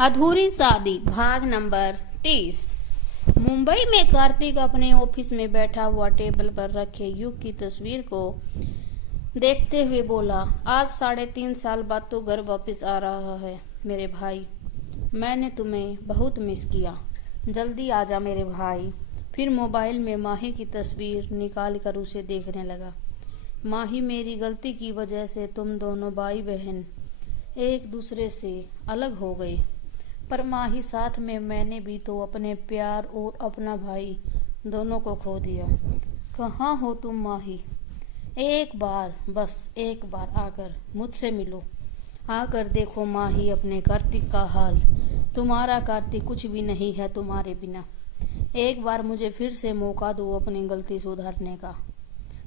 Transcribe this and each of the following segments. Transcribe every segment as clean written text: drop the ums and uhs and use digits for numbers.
अधूरी शादी भाग नंबर 30। मुंबई में कार्तिक अपने ऑफिस में बैठा हुआ टेबल पर रखे युग की तस्वीर को देखते हुए बोला, आज 3.5 साल बाद तो घर वापस आ रहा है मेरे भाई। मैंने तुम्हें बहुत मिस किया। जल्दी आ जा मेरे भाई। फिर मोबाइल में माही की तस्वीर निकाल कर उसे देखने लगा। माही, मेरी गलती की वजह से तुम दोनों भाई बहन एक दूसरे से अलग हो गए, पर माही साथ में मैंने भी तो अपने प्यार और अपना भाई दोनों को खो दिया। कहाँ हो तुम माही? एक बार, बस एक बार आकर मुझसे मिलो। आकर देखो माही अपने कार्तिक का हाल। तुम्हारा कार्तिक कुछ भी नहीं है तुम्हारे बिना। एक बार मुझे फिर से मौका दो अपनी गलती सुधारने का।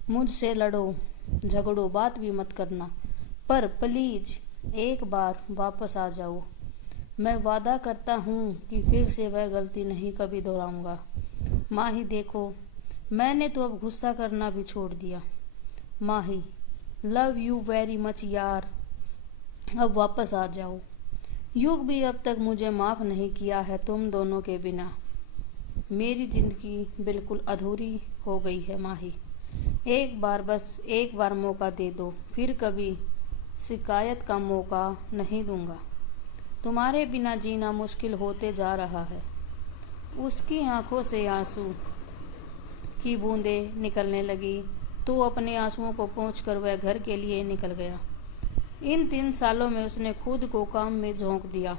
मुझसे लड़ो झगड़ो, बात भी मत करना, पर प्लीज एक बार वापस आ जाओ। मैं वादा करता हूँ कि फिर से वह गलती नहीं कभी दोहराऊंगा। माही देखो, मैंने तो अब गुस्सा करना भी छोड़ दिया। माही, लव यू वेरी मच यार, अब वापस आ जाओ। युग भी अब तक मुझे माफ़ नहीं किया है तुम दोनों के बिना। मेरी जिंदगी बिल्कुल अधूरी हो गई है माही। एक बार, बस एक बार मौका दे दो, फिर कभी शिकायत का मौका नहीं दूंगा। तुम्हारे बिना जीना मुश्किल होते जा रहा है। उसकी आंखों से आंसू की बूंदें निकलने लगी तो अपने आंसुओं को पोंछकर वह घर के लिए निकल गया। इन 3 सालों में उसने खुद को काम में झोंक दिया।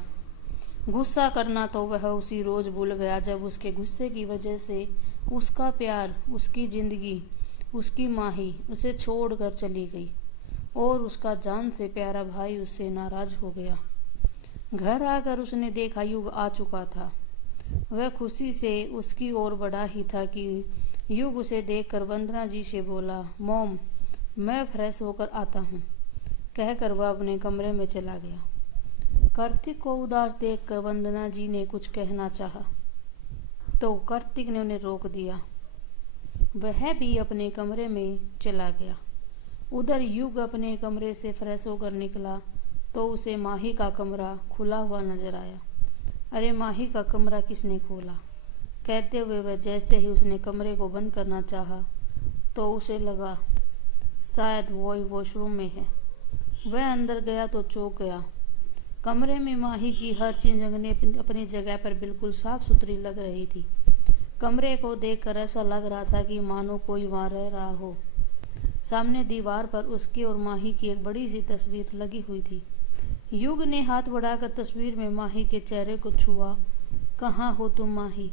गुस्सा करना तो वह उसी रोज भूल गया जब उसके गुस्से की वजह से उसका प्यार, उसकी जिंदगी, उसकी माही उसे छोड़कर चली गई और उसका जान से प्यारा भाई उससे नाराज हो गया। घर आकर उसने देखा युग आ चुका था। वह खुशी से उसकी ओर बढ़ा ही था कि युग उसे देखकर वंदना जी से बोला, मॉम मैं फ्रेश होकर आता हूँ, कहकर वह अपने कमरे में चला गया। कार्तिक को उदास देखकर वंदना जी ने कुछ कहना चाहा तो कार्तिक ने उन्हें रोक दिया। वह भी अपने कमरे में चला गया। उधर युग अपने कमरे से फ्रेश होकर निकला तो उसे माही का कमरा खुला हुआ नजर आया। अरे माही का कमरा किसने खोला? कहते हुए वह जैसे ही उसने कमरे को बंद करना चाहा तो उसे लगा शायद वो वॉशरूम में है। वह अंदर गया तो चौंक गया। कमरे में माही की हर चीज अपनी जगह पर बिल्कुल साफ सुथरी लग रही थी। कमरे को देखकर ऐसा लग रहा था कि मानो कोई वहां रह रहा हो। सामने दीवार पर उसकी और माही की एक बड़ी सी तस्वीर लगी हुई थी। युग ने हाथ बढ़ाकर तस्वीर में माही के चेहरे को छुआ। कहाँ हो तुम माही?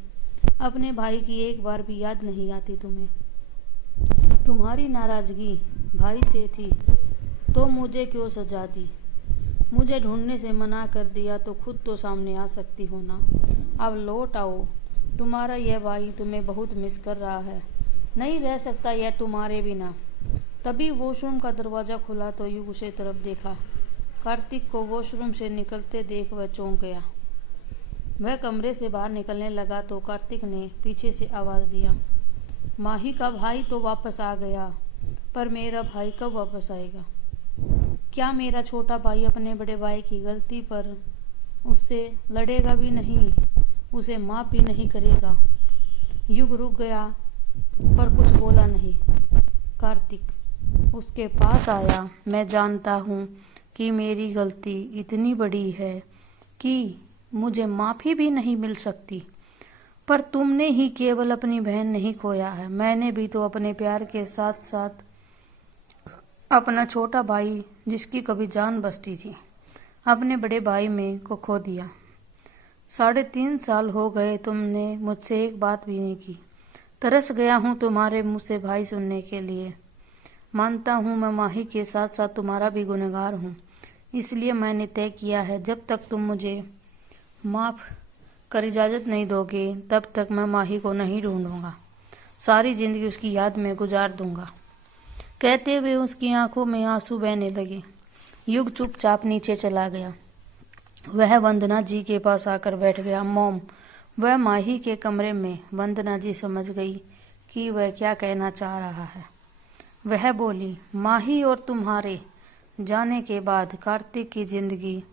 अपने भाई की एक बार भी याद नहीं आती तुम्हें? तुम्हारी नाराजगी भाई से थी तो मुझे क्यों सजा दी? मुझे ढूंढने से मना कर दिया तो खुद तो सामने आ सकती हो ना। अब लौट आओ, तुम्हारा यह भाई तुम्हें बहुत मिस कर रहा है। नहीं रह सकता यह तुम्हारे बिना। तभी वॉशरूम का दरवाजा खुला तो युग उसे तरफ देखा। कार्तिक को वॉशरूम से निकलते देख वह चौंक गया। वह कमरे से बाहर निकलने लगा तो कार्तिक ने पीछे से आवाज दिया, माही का भाई तो वापस आ गया, पर मेरा भाई कब वापस आएगा? क्या मेरा छोटा भाई अपने बड़े भाई की गलती पर उससे लड़ेगा भी नहीं, उसे माफ भी नहीं करेगा? युग रुक गया पर कुछ बोला नहीं। कार्तिक उसके पास आया। मैं जानता हूँ कि मेरी गलती इतनी बड़ी है कि मुझे माफ़ी भी नहीं मिल सकती, पर तुमने ही केवल अपनी बहन नहीं खोया है, मैंने भी तो अपने प्यार के साथ साथ अपना छोटा भाई जिसकी कभी जान बसती थी, अपने बड़े भाई में को खो दिया। 3.5 साल हो गए, तुमने मुझसे एक बात भी नहीं की। तरस गया हूँ तुम्हारे मुँह से भाई सुनने के लिए। मानता हूँ मैं माही के साथ साथ तुम्हारा भी गुनहगार हूँ, इसलिए मैंने तय किया है जब तक तुम मुझे माफ़ कर इजाज़त नहीं दोगे तब तक मैं माही को नहीं ढूंढूंगा। सारी जिंदगी उसकी याद में गुजार दूंगा। कहते हुए उसकी आंखों में आंसू बहने लगे। युग चुपचाप नीचे चला गया। वह वंदना जी के पास आकर बैठ गया। मॉम, वह माही के कमरे में। वंदना जी समझ गई कि वह क्या कहना चाह रहा है। वह बोली, माही और तुम्हारे जाने के बाद कार्तिक की जिंदगी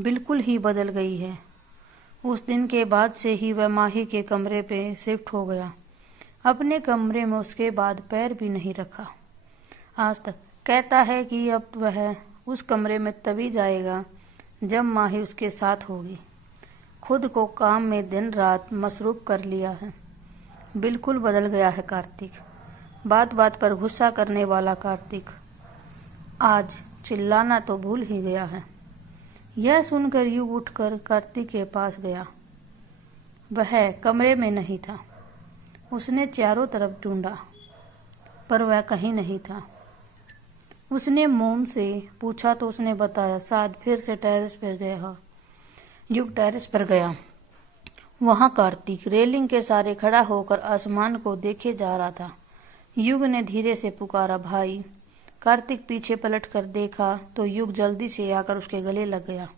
बिल्कुल ही बदल गई है। उस दिन के बाद से ही वह माही के कमरे पे शिफ्ट हो गया। अपने कमरे में उसके बाद पैर भी नहीं रखा आज तक। कहता है कि अब वह उस कमरे में तभी जाएगा जब माही उसके साथ होगी। खुद को काम में दिन रात मसरूफ कर लिया है। बिल्कुल बदल गया है कार्तिक। बात बात पर गुस्सा करने वाला कार्तिक आज चिल्लाना तो भूल ही गया है। यह सुनकर युग उठकर कार्तिक के पास गया। वह कमरे में नहीं था। उसने चारों तरफ ढूंढा पर वह कहीं नहीं था। उसने मोम से पूछा तो उसने बताया शायद फिर से टेरेस पर गया हो। युग टेरेस पर गया। वहां कार्तिक रेलिंग के सहारे खड़ा होकर आसमान को देखे जा रहा था। युग ने धीरे से पुकारा, भाई। कार्तिक पीछे पलट कर देखा तो युग जल्दी से आकर उसके गले लग गया।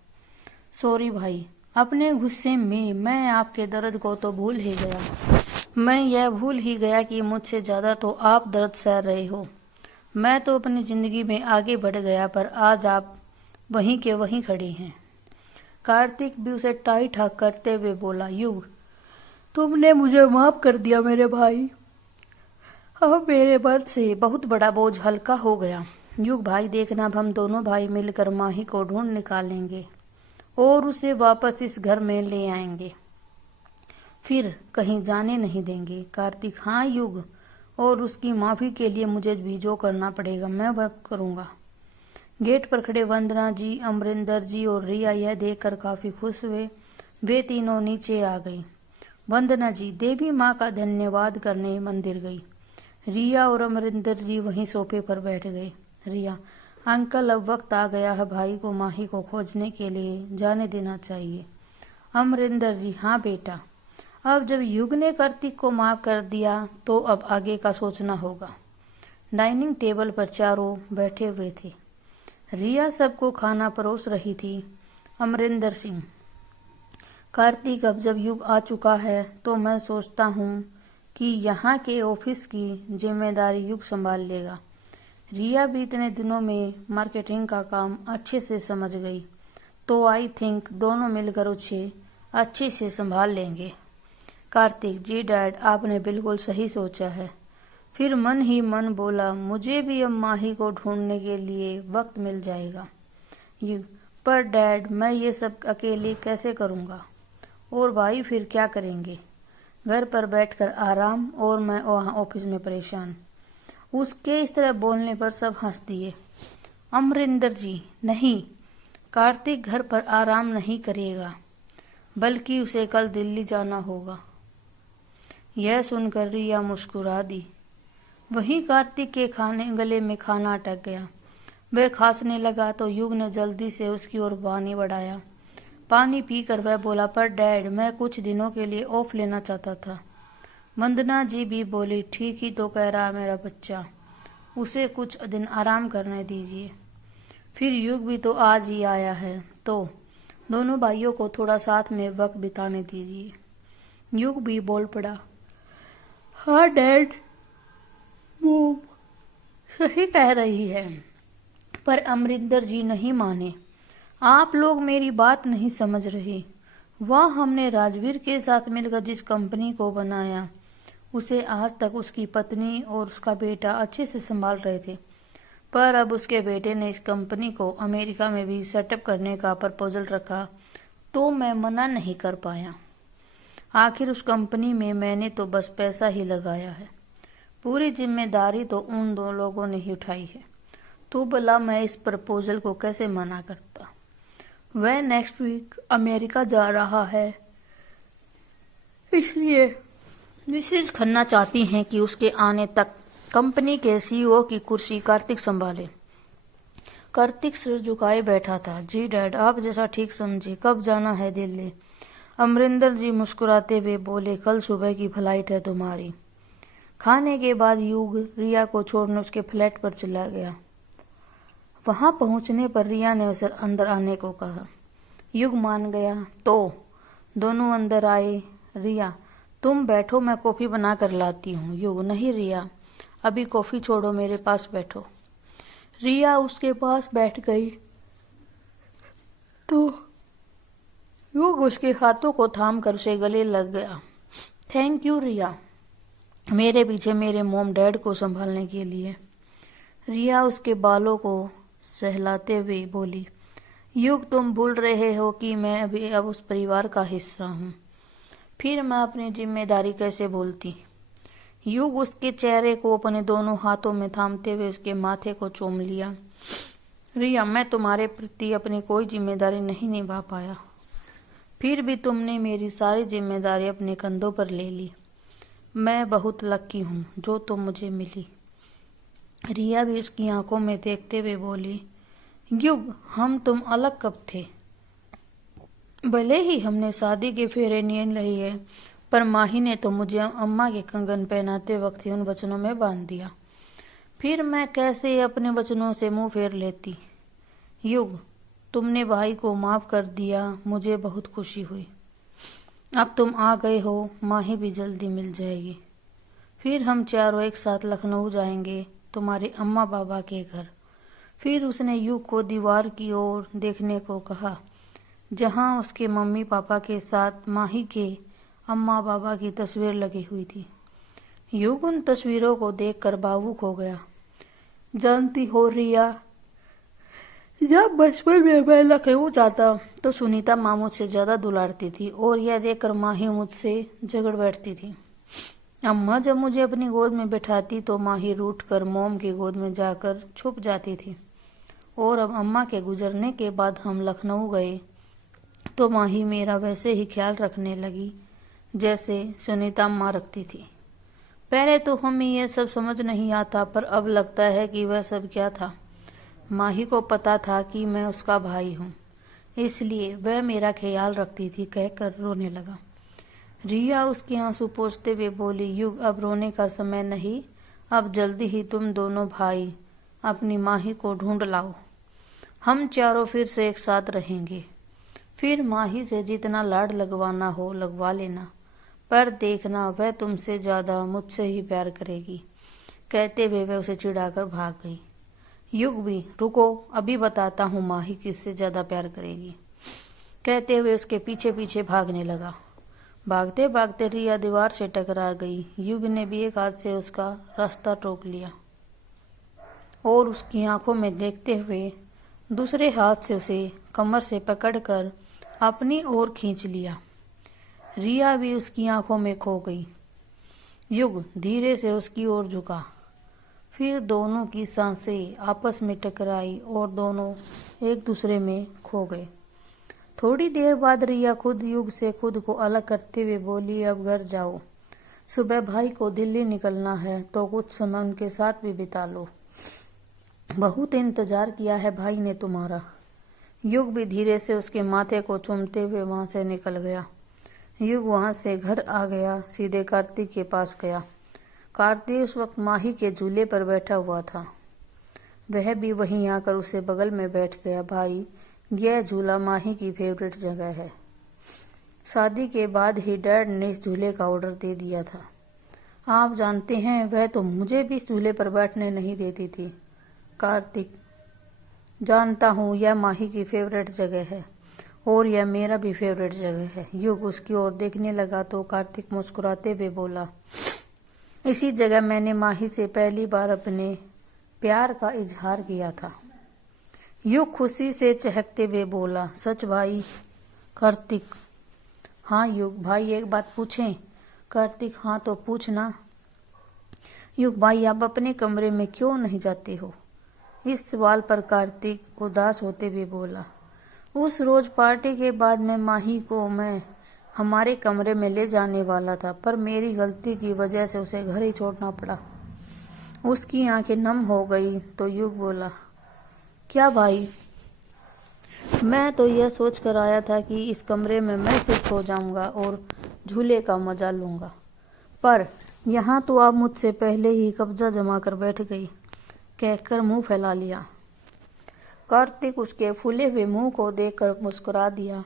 सॉरी भाई, अपने गुस्से में मैं आपके दर्द को तो भूल ही गया। मैं यह भूल ही गया कि मुझसे ज्यादा तो आप दर्द सह रहे हो। मैं तो अपनी जिंदगी में आगे बढ़ गया पर आज आप वहीं के वहीं खड़े हैं। कार्तिक भी उसे टाइट हक करते हुए बोला, युग तुमने मुझे माफ कर दिया मेरे भाई। अब मेरे बल से बहुत बड़ा बोझ हल्का हो गया। युग भाई देखना, अब हम दोनों भाई मिलकर माही को ढूंढ निकालेंगे और उसे वापस इस घर में ले आएंगे। फिर कहीं जाने नहीं देंगे। कार्तिक, हाँ युग, और उसकी माफी के लिए मुझे भी जो करना पड़ेगा मैं वह करूंगा। गेट पर खड़े वंदना जी, अमरिंदर जी और रिया यह देखकर काफी खुश हुए। वे तीनों नीचे आ गई। वंदना जी देवी माँ का धन्यवाद करने मंदिर गई। रिया और अमरिंदर जी वहीं सोफे पर बैठ गए। रिया, अंकल अब वक्त आ गया है भाई को माही को खोजने के लिए जाने देना चाहिए। अमरिंदर जी, हाँ बेटा, अब जब युग ने कार्तिक को माफ कर दिया तो अब आगे का सोचना होगा। डाइनिंग टेबल पर चारों बैठे हुए थे। रिया सबको खाना परोस रही थी। अमरिंदर सिंह, कार्तिक अब जब युग आ चुका है तो मैं सोचता हूँ कि यहाँ के ऑफिस की जिम्मेदारी युग संभाल लेगा। रिया भी इतने दिनों में मार्केटिंग का काम अच्छे से समझ गई तो आई थिंक दोनों मिलकर उसे अच्छे से संभाल लेंगे। कार्तिक, जी डैड, आपने बिल्कुल सही सोचा है। फिर मन ही मन बोला, मुझे भी अब माही को ढूंढने के लिए वक्त मिल जाएगा। युग, पर डैड मैं ये सब अकेले कैसे करूँगा? और भाई फिर क्या करेंगे? घर पर बैठकर आराम और मैं वहाँ ऑफिस में परेशान। उसके इस तरह बोलने पर सब हंस दिए। अमरिंदर जी, नहीं, कार्तिक घर पर आराम नहीं करेगा बल्कि उसे कल दिल्ली जाना होगा। यह सुनकर रिया मुस्कुरा दी। वहीं कार्तिक के गले में खाना अटक गया। वह खांसने लगा तो युग ने जल्दी से उसकी ओर पानी बढ़ाया। पानी पीकर वह बोला, पर डैड मैं कुछ दिनों के लिए ऑफ लेना चाहता था। वंदना जी भी बोली, ठीक ही तो कह रहा मेरा बच्चा, उसे कुछ दिन आराम करने दीजिए। फिर युग भी तो आज ही आया है तो दोनों भाइयों को थोड़ा साथ में वक्त बिताने दीजिए। युग भी बोल पड़ा, हाँ डैड, वो सही कह रही है। पर अमरिंदर जी नहीं माने। आप लोग मेरी बात नहीं समझ रहे। वह हमने राजवीर के साथ मिलकर जिस कंपनी को बनाया उसे आज तक उसकी पत्नी और उसका बेटा अच्छे से संभाल रहे थे। पर अब उसके बेटे ने इस कंपनी को अमेरिका में भी सेटअप करने का प्रपोजल रखा तो मैं मना नहीं कर पाया। आखिर उस कंपनी में मैंने तो बस पैसा ही लगाया है। पूरी जिम्मेदारी तो उन दो लोगों ने ही उठाई है। तो भला मैं इस प्रपोजल को कैसे मना करता? वह नेक्स्ट वीक अमेरिका जा रहा है, इसलिए मिसेज खन्ना चाहती हैं कि उसके आने तक कंपनी के सीईओ की कुर्सी कार्तिक संभाले। कार्तिक सिर झुकाए बैठा था। जी डैड, आप जैसा ठीक समझे। कब जाना है दिल्ली? अमरिंदर जी मुस्कुराते हुए बोले, कल सुबह की फ्लाइट है तुम्हारी। खाने के बाद युग रिया को छोड़ने उसके फ्लैट पर चला गया। वहां पहुंचने पर रिया ने उसे अंदर आने को कहा। युग मान गया तो दोनों अंदर आए। रिया, तुम बैठो, मैं कॉफी बना कर लाती हूँ। युग, नहीं रिया, अभी कॉफी छोड़ो, मेरे पास बैठो। रिया उसके पास बैठ गई तो युग उसके हाथों को थाम कर उसे गले लग गया। थैंक यू रिया, मेरे पीछे मेरे मॉम डैड को संभालने के लिए। रिया उसके बालों को सहलाते हुए बोली, युग तुम भूल रहे हो कि मैं अभी अब उस परिवार का हिस्सा हूँ, फिर मैं अपनी जिम्मेदारी कैसे भूलती। युग उसके चेहरे को अपने दोनों हाथों में थामते हुए उसके माथे को चूम लिया। रिया, मैं तुम्हारे प्रति अपनी कोई जिम्मेदारी नहीं निभा पाया, फिर भी तुमने मेरी सारी जिम्मेदारी अपने कंधों पर ले ली। मैं बहुत लकी हूँ जो तुम मुझे मिली। रिया भी उसकी आंखों में देखते हुए बोली, युग हम तुम अलग कब थे? भले ही हमने शादी के फेरे नहीं लिए, पर माही ने तो मुझे अम्मा के कंगन पहनाते वक्त ही उन वचनों में बांध दिया। फिर मैं कैसे अपने वचनों से मुंह फेर लेती। युग, तुमने भाई को माफ कर दिया, मुझे बहुत खुशी हुई। अब तुम आ गए हो, माही भी जल्दी मिल जाएगी। फिर हम चारों एक साथ लखनऊ जाएंगे, तुम्हारे अम्मा बाबा के घर। फिर उसने युग को दीवार की ओर देखने को कहा, जहां उसके मम्मी पापा के साथ माही के अम्मा बाबा की तस्वीर लगी हुई थी। युग उन तस्वीरों को देखकर भावुक हो गया। जानती हो रिया, जब बचपन में मैं लखनऊ जाता तो सुनीता माँ मुझसे ज्यादा दुलारती थी और यह देखकर माही मुझसे झगड़ बैठती थी। अम्मा जब मुझे अपनी गोद में बैठाती तो माही रूठ कर मोम की गोद में जाकर छुप जाती थी। और अब अम्मा के गुजरने के बाद हम लखनऊ गए तो माही मेरा वैसे ही ख्याल रखने लगी जैसे सुनीता अम्मा रखती थी। पहले तो हमें यह सब समझ नहीं आता, पर अब लगता है कि वह सब क्या था। माही को पता था कि मैं उसका भाई हूँ, इसलिए वह मेरा ख्याल रखती थी, कहकर रोने लगा। रिया उसके आंसू पोंछते हुए बोली, युग अब रोने का समय नहीं, अब जल्दी ही तुम दोनों भाई अपनी माही को ढूंढ लाओ। हम चारों फिर से एक साथ रहेंगे। फिर माही से जितना लाड लगवाना हो लगवा लेना, पर देखना वह तुमसे ज्यादा मुझसे ही प्यार करेगी। कहते हुए वह उसे चिढ़ाकर भाग गई। युग भी, रुको अभी बताता हूँ माही किससे ज्यादा प्यार करेगी, कहते हुए उसके पीछे पीछे भागने लगा। भागते भागते रिया दीवार से टकरा गई। युग ने भी एक हाथ से उसका रास्ता रोक लिया और उसकी आंखों में देखते हुए दूसरे हाथ से उसे कमर से पकड़कर अपनी ओर खींच लिया। रिया भी उसकी आंखों में खो गई। युग धीरे से उसकी ओर झुका, फिर दोनों की सांसें आपस में टकराई और दोनों एक दूसरे में खो गए। थोड़ी देर बाद रिया खुद युग से खुद को अलग करते हुए बोली, अब घर जाओ, सुबह भाई को दिल्ली निकलना है तो कुछ समय उनके साथ भी बिता लो। बहुत इंतजार किया है भाई ने तुम्हारा। युग भी धीरे से उसके माथे को चूमते हुए वहां से निकल गया। युग वहां से घर आ गया, सीधे कार्तिक के पास गया। कार्तिक उस वक्त माही के झूले पर बैठा हुआ था। वह भी वहीं आकर उसे बगल में बैठ गया। भाई, यह झूला माही की फेवरेट जगह है। शादी के बाद ही डैड ने इस झूले का ऑर्डर दे दिया था। आप जानते हैं, वह तो मुझे भी इस झूले पर बैठने नहीं देती थी। कार्तिक, जानता हूँ यह माही की फेवरेट जगह है और यह मेरा भी फेवरेट जगह है। युग उसकी ओर देखने लगा तो कार्तिक मुस्कुराते हुए बोला, इसी जगह मैंने माही से पहली बार अपने प्यार का इजहार किया था। युग खुशी से चहकते हुए बोला, सच भाई? कार्तिक, हाँ युग भाई, एक बात पूछें? कार्तिक, हाँ तो पूछना। युग भाई, आप अपने कमरे में क्यों नहीं जाते हो? इस सवाल पर कार्तिक उदास होते हुए बोला, उस रोज पार्टी के बाद मैं माही को हमारे कमरे में ले जाने वाला था, पर मेरी गलती की वजह से उसे घर ही छोड़ना पड़ा। उसकी आंखें नम हो गई तो युग बोला, क्या भाई? मैं तो यह सोच कर आया था कि इस कमरे में मैं सिर्फ सो जाऊंगा और झूले का मजा लूंगा, पर यहाँ तो आप मुझसे पहले ही कब्जा जमा कर बैठ गई, कहकर मुंह फैला लिया। कार्तिक उसके फूले हुए मुंह को देखकर मुस्कुरा दिया।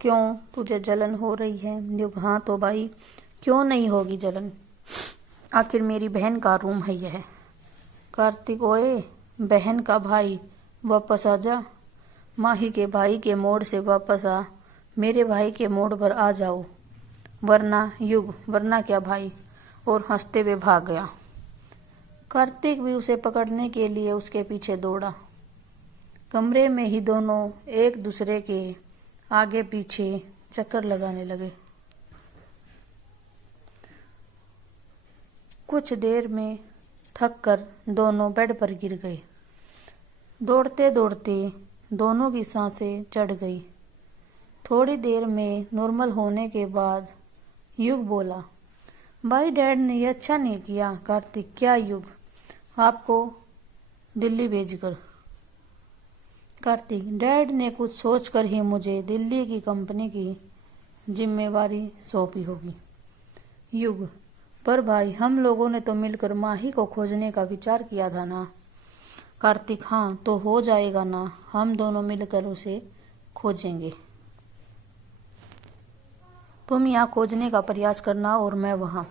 क्यों, तुझे जलन हो रही है? युग, हाँ तो भाई, क्यों नहीं होगी जलन, आखिर मेरी बहन का रूम है यह। कार्तिक, ओए बहन का भाई, वापस आ जा। माही के भाई के मोड़ से वापस आ, मेरे भाई के मोड़ पर आ जाओ, वरना युग, वरना क्या भाई, और हंसते हुए भाग गया। कार्तिक भी उसे पकड़ने के लिए उसके पीछे दौड़ा। कमरे में ही दोनों एक दूसरे के आगे पीछे चक्कर लगाने लगे। कुछ देर में थक कर दोनों बेड पर गिर गए। दौड़ते दौड़ते दोनों की सांसें चढ़ गई। थोड़ी देर में नॉर्मल होने के बाद युग बोला, भाई डैड ने ये अच्छा नहीं किया। कार्तिक, क्या युग, आपको दिल्ली भेजकर? कार्तिक, डैड ने कुछ सोचकर ही मुझे दिल्ली की कंपनी की जिम्मेवारी सौंपी होगी। युग, पर भाई हम लोगों ने तो मिलकर माही को खोजने का विचार किया था ना। कार्तिक, हाँ तो हो जाएगा ना, हम दोनों मिलकर उसे खोजेंगे। तुम यहाँ खोजने का प्रयास करना और मैं वहाँ।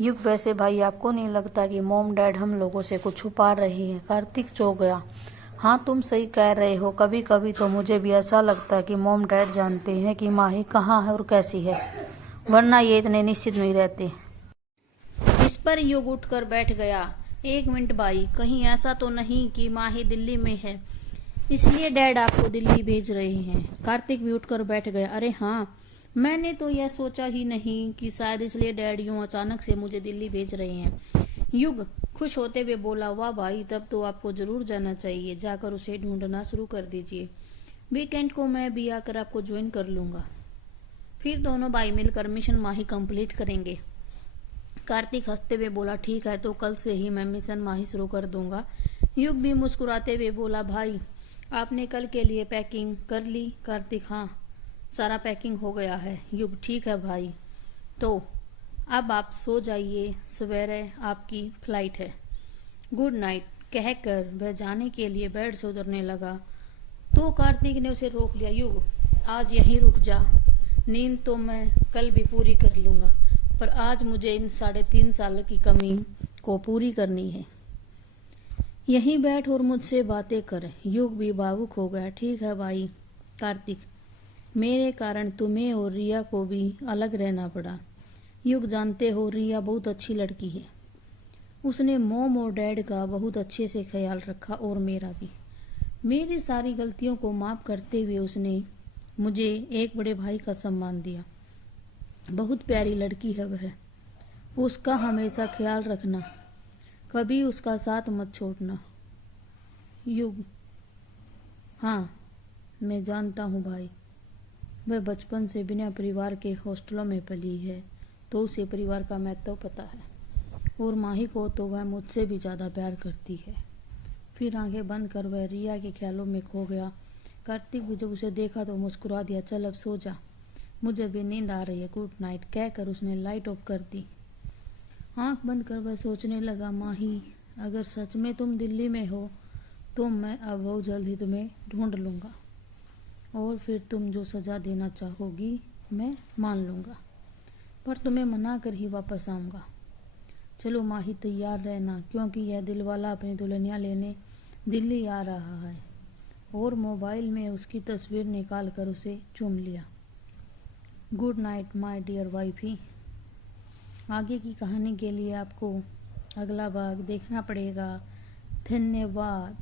युग, वैसे भाई आपको नहीं लगता कि मॉम डैड हम लोगों से कुछ छुपा रहे हैं? कार्तिक चौंक गया। हाँ तुम सही कह रहे हो, कभी कभी तो मुझे भी ऐसा लगता है कि मॉम डैड जानते हैं कि माही कहाँ है और कैसी है, वरना ये इतने निश्चित नहीं रहते। इस पर युग उठकर बैठ गया। 1 मिनट भाई, कहीं ऐसा तो नहीं कि माही दिल्ली में है इसलिए डैड आपको दिल्ली भेज रहे हैं? कार्तिक भी उठकर बैठ गया। अरे हाँ, मैंने तो यह सोचा ही नहीं कि शायद इसलिए डैड यूं अचानक से मुझे दिल्ली भेज रहे हैं। युग खुश होते हुए बोला, वाह भाई, तब तो आपको जरूर जाना चाहिए, जाकर उसे ढूंढना शुरू कर दीजिए। वीकेंड को मैं भी आकर आपको ज्वाइन कर लूंगा, फिर दोनों भाई मिलकर मिशन माही कंप्लीट करेंगे। कार्तिक हंसते हुए बोला, ठीक है, तो कल से ही मैं मिशन माही शुरू कर दूंगा। युग भी मुस्कुराते हुए बोला, भाई आपने कल के लिए पैकिंग कर ली? कार्तिक, हाँ सारा पैकिंग हो गया है। युग, ठीक है भाई, तो अब आप सो जाइए, सवेरे आपकी फ्लाइट है। गुड नाइट कहकर वह जाने के लिए बेड से उतरने लगा तो कार्तिक ने उसे रोक लिया। युग, आज यहीं रुक जा, नींद तो मैं कल भी पूरी कर लूंगा, पर आज मुझे इन 3.5 साल की कमी को पूरी करनी है। यहीं बैठ और मुझसे बातें कर। युग भी भावुक हो गया। ठीक है भाई। कार्तिक, मेरे कारण तुम्हें और रिया को भी अलग रहना पड़ा। युग, जानते हो रिया बहुत अच्छी लड़की है, उसने मॉम और डैड का बहुत अच्छे से ख्याल रखा और मेरा भी। मेरी सारी गलतियों को माफ करते हुए उसने मुझे एक बड़े भाई का सम्मान दिया। बहुत प्यारी लड़की है वह, उसका हमेशा ख्याल रखना, कभी उसका साथ मत छोड़ना। युग, हाँ मैं जानता हूँ भाई, वह बचपन से बिना परिवार के हॉस्टलों में पली है, तो उसे परिवार का महत्व पता है, और माही को तो वह मुझसे भी ज़्यादा प्यार करती है। फिर आंखें बंद कर वह रिया के ख्यालों में खो गया। कार्तिक भी जब उसे देखा तो मुस्कुरा दिया, चल अब सो जा, मुझे भी नींद आ रही है, गुड नाइट कहकर उसने लाइट ऑफ कर दी। आंख बंद कर वह सोचने लगा, माही अगर सच में तुम दिल्ली में हो तो मैं अब बहुत जल्द ही तुम्हें ढूंढ लूँगा, और फिर तुम जो सज़ा देना चाहोगी मैं मान लूँगा, पर तुम्हें मना कर ही वापस आऊँगा। चलो माही, तैयार रहना, क्योंकि यह दिलवाला अपनी दुल्हनिया लेने दिल्ली आ रहा है। और मोबाइल में उसकी तस्वीर निकाल कर उसे चूम लिया। Good night my dear wifey. आगे की कहानी के लिए आपको अगला भाग देखना पड़ेगा। धन्यवाद।